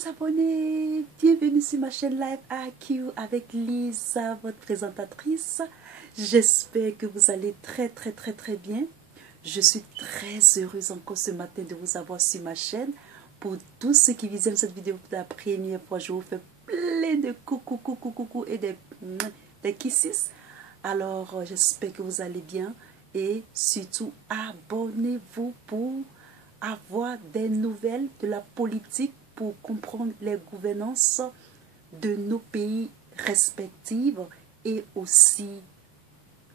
les abonnés, bienvenue sur ma chaîne Live AQ avec Lisa, votre présentatrice. J'espère que vous allez très bien. Je suis très heureuse encore ce matin de vous avoir sur ma chaîne. Pour tous ceux qui visionnent cette vidéo pour la première fois, je vous fais plein de coucou et des kisses. Alors, j'espère que vous allez bien et surtout abonnez-vous pour avoir des nouvelles de la politique, pour comprendre les gouvernances de nos pays respectifs et aussi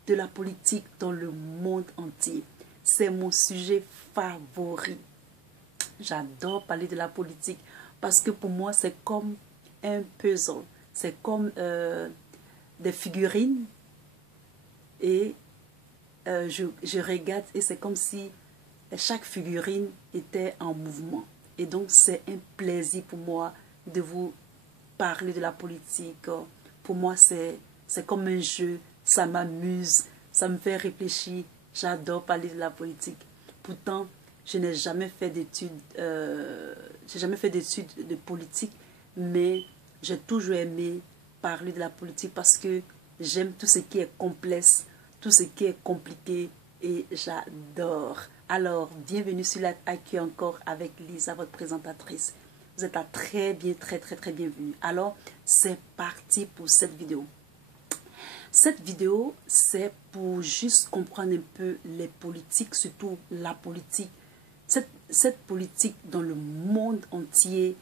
de la politique dans le monde entier. C'est mon sujet favori. J'adore parler de la politique parce que pour moi c'est comme un puzzle, c'est comme des figurines et je regarde et c'est comme si chaque figurine était en mouvement. Et donc c'est un plaisir pour moi de vous parler de la politique. Pour moi c'est comme un jeu, ça m'amuse, ça me fait réfléchir. J'adore parler de la politique. Pourtant, je n'ai jamais fait d'études, de politique, mais j'ai toujours aimé parler de la politique parce que j'aime tout ce qui est complexe, tout ce qui est compliqué et j'adore. Alors, bienvenue sur Live AQ encore avec Lisa, votre présentatrice. Vous êtes très bienvenue. Alors, c'est parti pour cette vidéo. Cette vidéo, c'est pour juste comprendre un peu les politiques, surtout la politique. Cette politique dans le monde entier.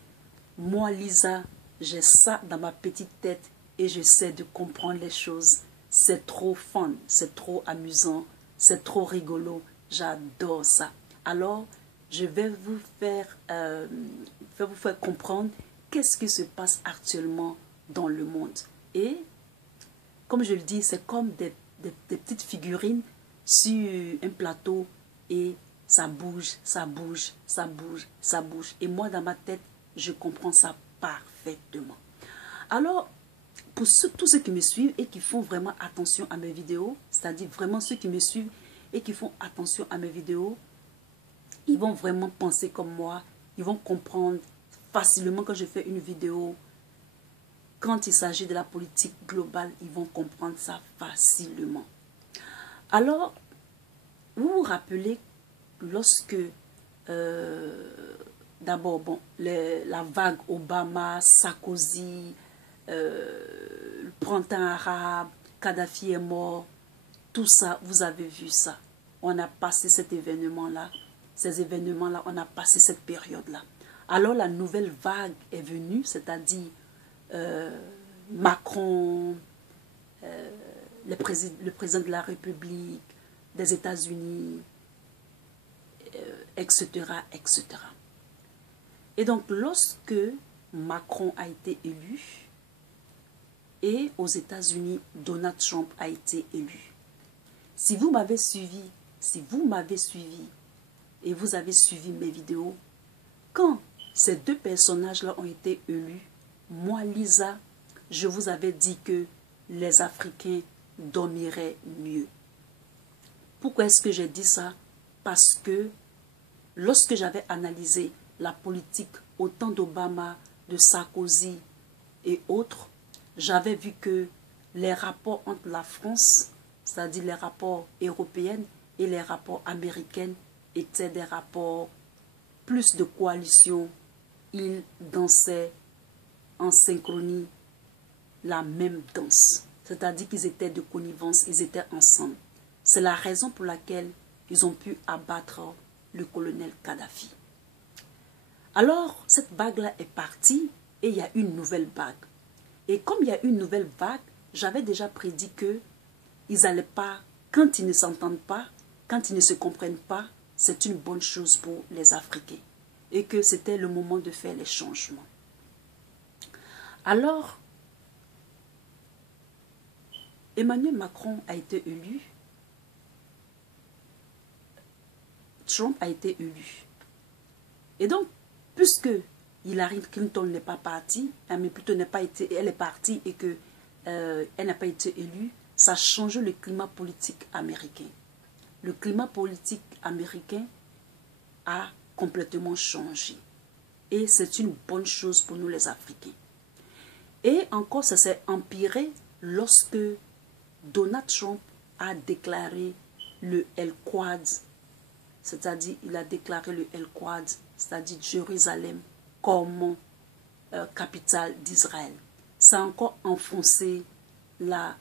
Moi, Lisa, j'ai ça dans ma petite tête et j'essaie de comprendre les choses. C'est trop fun, c'est trop amusant, c'est trop rigolo. J'adore ça. Alors, je vais vous faire comprendre qu'est-ce qui se passe actuellement dans le monde. Et, comme je le dis, c'est comme des petites figurines sur un plateau et ça bouge, ça bouge, ça bouge, ça bouge. Et moi, dans ma tête, je comprends ça parfaitement. Alors, pour tous ceux qui me suivent et qui font vraiment attention à mes vidéos, c'est-à-dire vraiment ceux qui me suivent et qui font attention à mes vidéos, ils vont vraiment penser comme moi, ils vont comprendre facilement quand je fais une vidéo. Quand il s'agit de la politique globale, ils vont comprendre ça facilement. Alors, vous vous rappelez, lorsque, d'abord, bon, la vague Obama, Sarkozy, le printemps arabe, Kadhafi est mort, tout ça, vous avez vu ça. On a passé cet événement-là, ces événements-là, on a passé cette période-là. Alors la nouvelle vague est venue, c'est-à-dire Macron, le président de la République, des États-Unis, etc., etc. Et donc, lorsque Macron a été élu, et aux États-Unis, Donald Trump a été élu. Si vous m'avez suivi, et vous avez suivi mes vidéos, quand ces deux personnages-là ont été élus, moi, Lisa, je vous avais dit que les Africains dormiraient mieux. Pourquoi est-ce que j'ai dit ça? Parce que lorsque j'avais analysé la politique autant d'Obama, de Sarkozy et autres, j'avais vu que les rapports entre la France, c'est-à-dire les rapports européens et les rapports américains, étaient des rapports plus de coalition. Ils dansaient en synchronie la même danse. C'est-à-dire qu'ils étaient de connivence, ils étaient ensemble. C'est la raison pour laquelle ils ont pu abattre le colonel Kadhafi. Alors, cette vague-là est partie et il y a une nouvelle vague. Et comme il y a une nouvelle vague, j'avais déjà prédit que ils n'allaient pas, quand ils ne s'entendent pas, quand ils ne se comprennent pas, c'est une bonne chose pour les Africains. Et que c'était le moment de faire les changements. Alors, Emmanuel Macron a été élu. Trump a été élu. Et donc, puisque Hillary Clinton n'est pas partie, mais plutôt n'a pas été, elle est partie et que elle n'a pas été élue, ça a changé le climat politique américain. Le climat politique américain a complètement changé. Et c'est une bonne chose pour nous les Africains. Et encore, ça s'est empiré lorsque Donald Trump a déclaré le El-Quad, c'est-à-dire il a déclaré le El-Quad, c'est-à-dire Jérusalem, comme capitale d'Israël. Ça a encore enfoncé la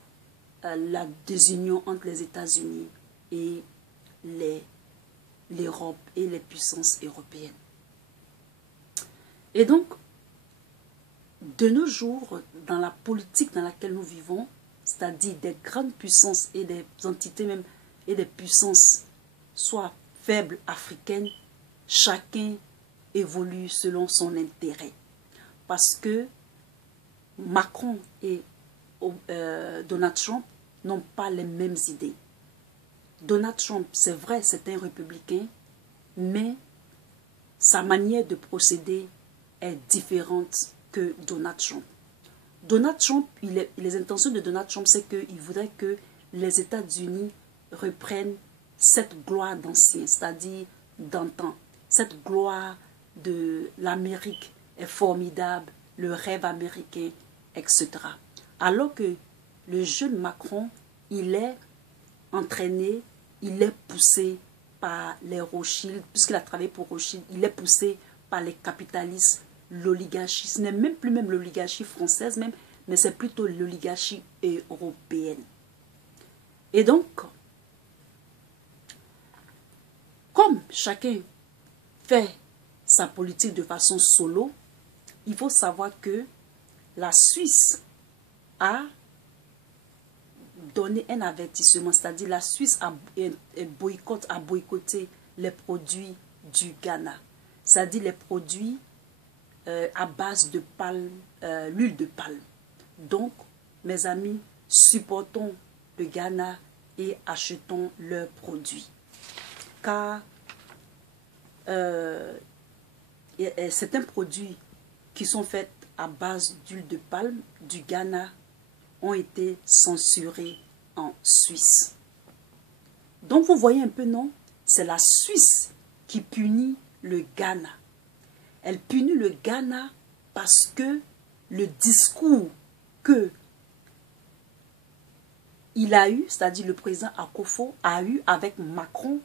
désunion entre les États-Unis et l'Europe et les puissances européennes. Et donc, de nos jours, dans la politique dans laquelle nous vivons, c'est-à-dire des grandes puissances et des entités même, et des puissances, soit faibles africaines, chacun évolue selon son intérêt. Parce que Macron et Donald Trump n'ont pas les mêmes idées. Donald Trump, c'est vrai, c'est un républicain, mais sa manière de procéder est différente que Donald Trump. Donald Trump, les intentions de Donald Trump, c'est qu'il voudrait que les États-Unis reprennent cette gloire d'ancien, c'est-à-dire d'antan. Cette gloire de l'Amérique est formidable, le rêve américain, etc. Alors que le jeune Macron, il est entraîné, il est poussé par les Rothschild, puisqu'il a travaillé pour Rothschild, il est poussé par les capitalistes, l'oligarchie. Ce n'est même plus même l'oligarchie française même, mais c'est plutôt l'oligarchie européenne. Et donc, comme chacun fait sa politique de façon solo, il faut savoir que la Suisse a donné un avertissement, c'est-à-dire la Suisse a boycotté les produits du Ghana, c'est-à-dire les produits à base de palme, l'huile de palme. Donc, mes amis, supportons le Ghana et achetons leurs produits. Car certains produits qui sont faits à base d'huile de palme du Ghana ont été censurés en Suisse. Donc vous voyez un peu, non? C'est la Suisse qui punit le Ghana. Elle punit le Ghana parce que le discours que il a eu, c'est-à-dire le président Akufo a eu avec Macron.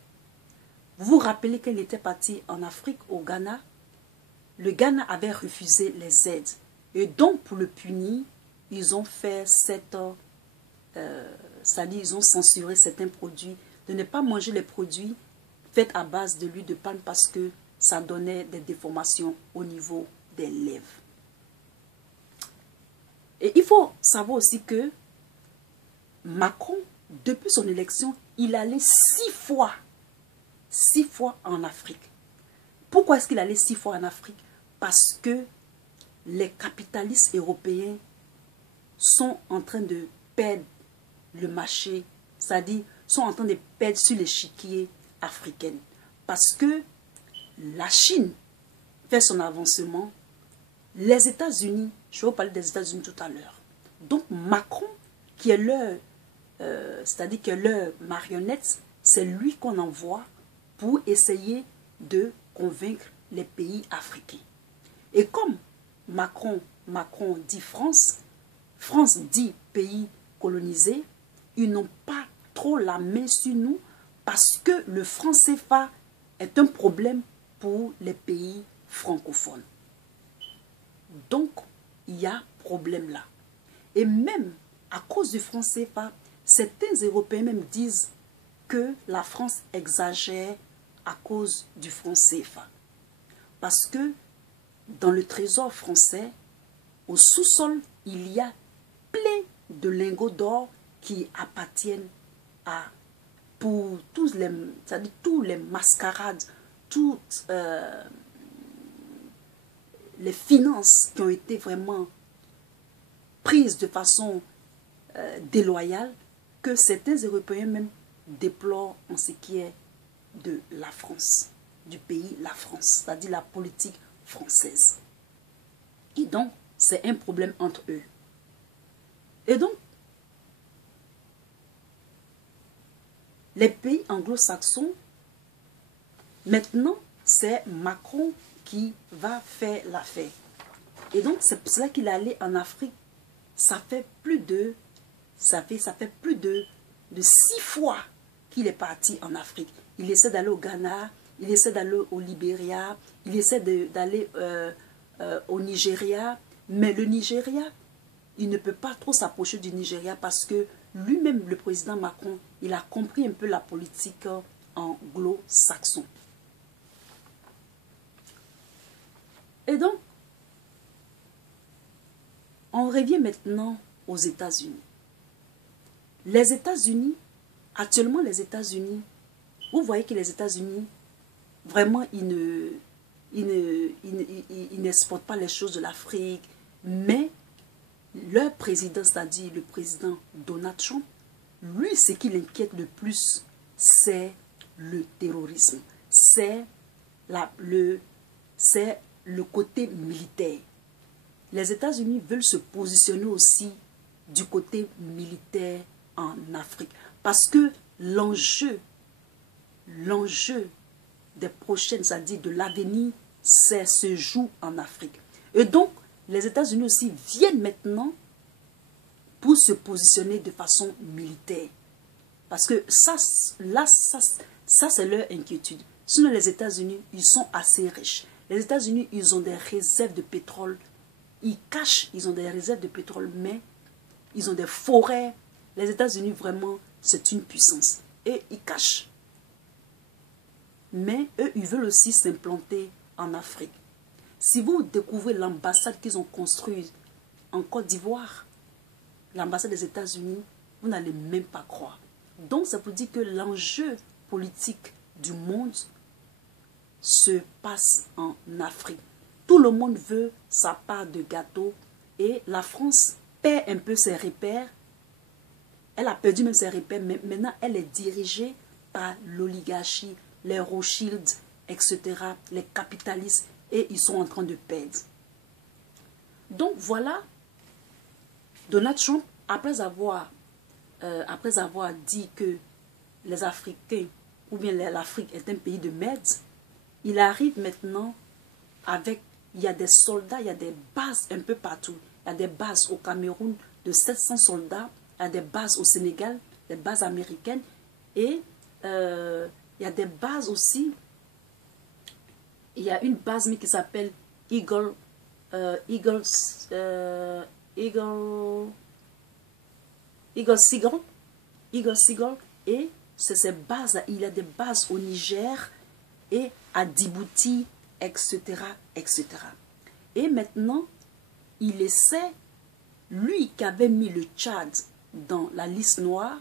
Vous vous rappelez qu'elle était partie en Afrique, au Ghana. Le Ghana avait refusé les aides. Et donc, pour le punir, ils ont fait c'est-à-dire ils ont censuré certains produits, de ne pas manger les produits faits à base de l'huile de palme parce que ça donnait des déformations au niveau des lèvres. Et il faut savoir aussi que Macron, depuis son élection, il allait 6 fois en Afrique. Pourquoi est-ce qu'il allait 6 fois en Afrique? Parce que les capitalistes européens sont en train de perdre le marché, c'est-à-dire sont en train de perdre sur l'échiquier africain. Parce que la Chine fait son avancement, les États-Unis, je vais vous parler des États-Unis tout à l'heure. Donc Macron, qui est leur, c'est-à-dire que leur marionnette, c'est lui qu'on envoie pour essayer de convaincre les pays africains. Et comme Macron dit France, France dit pays colonisés, ils n'ont pas trop la main sur nous parce que le franc CFA est un problème pour les pays francophones. Donc, il y a problème là. Et même à cause du franc CFA, certains Européens même disent que la France exagère à cause du franc CFA. Parce que dans le trésor français, au sous-sol, il y a plein de lingots d'or qui appartiennent pour tous les mascarades, toutes les finances qui ont été vraiment prises de façon déloyale, que certains Européens même déplorent en ce qui est de la France, du pays la France, c'est-à-dire la politique française. Et donc, c'est un problème entre eux. Et donc, les pays anglo-saxons, maintenant, c'est Macron qui va faire l'affaire. Et donc, c'est pour cela qu'il est allé en Afrique. Ça fait plus de 6 fois qu'il est parti en Afrique. Il essaie d'aller au Ghana, il essaie d'aller au Libéria, il essaie d'aller au Nigeria. Mais le Nigeria, il ne peut pas trop s'approcher du Nigeria parce que lui-même, le président Macron, il a compris un peu la politique anglo-saxon. Et donc, on revient maintenant aux États-Unis. Les États-Unis, actuellement les États-Unis, vous voyez que les États-Unis, vraiment, ils n'exportent pas les choses de l'Afrique, mais leur président, c'est-à-dire le président Donald Trump, lui, ce qui l'inquiète le plus, c'est le terrorisme, c'est le côté militaire. Les États-Unis veulent se positionner aussi du côté militaire en Afrique. Parce que l'enjeu des prochaines, c'est-à-dire de l'avenir, se joue en Afrique. Et donc, les États-Unis aussi viennent maintenant pour se positionner de façon militaire. Parce que ça c'est leur inquiétude. Sinon, les États-Unis, ils sont assez riches. Les États-Unis, ils ont des réserves de pétrole. Ils cachent, ils ont des réserves de pétrole, mais ils ont des forêts. Les États-Unis, vraiment, c'est une puissance. Et ils cachent. Mais eux, ils veulent aussi s'implanter en Afrique. Si vous découvrez l'ambassade qu'ils ont construite en Côte d'Ivoire, l'ambassade des États-Unis, vous n'allez même pas croire. Donc, ça vous dit que l'enjeu politique du monde se passe en Afrique. Tout le monde veut sa part de gâteau et la France perd un peu ses repères. Elle a perdu même ses repères, mais maintenant elle est dirigée par l'oligarchie, les Rothschild, etc., les capitalistes, et ils sont en train de perdre. Donc voilà, Donald Trump, après avoir dit que les Africains, ou bien l'Afrique est un pays de merde, il arrive maintenant avec, il y a des soldats, il y a des bases un peu partout. Il y a des bases au Cameroun de 700 soldats, il y a des bases au Sénégal, des bases américaines, et il y a des bases aussi. Il y a une base qui s'appelle Eagle Seagull, et c'est ces bases, il y a des bases au Niger et à Djibouti, etc., etc. Et maintenant, il essaie, lui qui avait mis le Tchad dans la liste noire,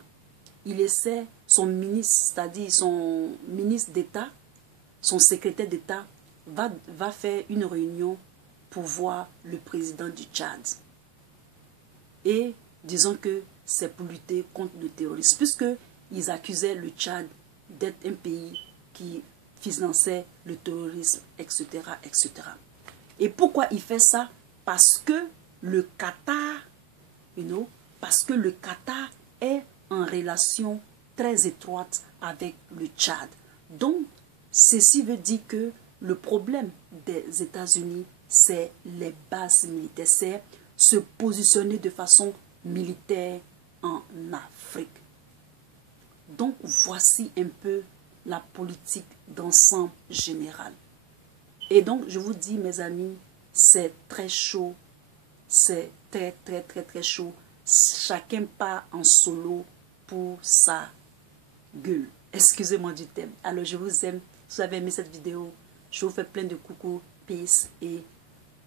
il essaie, son ministre, c'est-à-dire son ministre d'État, son secrétaire d'État, va faire une réunion pour voir le président du Tchad. Et disons que c'est pour lutter contre le terrorisme, puisqu'ils accusaient le Tchad d'être un pays qui finançait le terrorisme, etc., etc. Et pourquoi il fait ça? Parce que le Qatar, parce que le Qatar est en relation très étroite avec le Tchad. Donc, ceci veut dire que le problème des États-Unis, c'est les bases militaires, c'est se positionner de façon militaire en Afrique. Donc, voici un peu la politique d'ensemble général. Et donc, je vous dis, mes amis, c'est très chaud, c'est très, très, très, très chaud. Chacun part en solo pour sa gueule. Excusez-moi du thème. Alors, je vous aime. Si vous avez aimé cette vidéo, je vous fais plein de coucou, peace et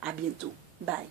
à bientôt. Bye.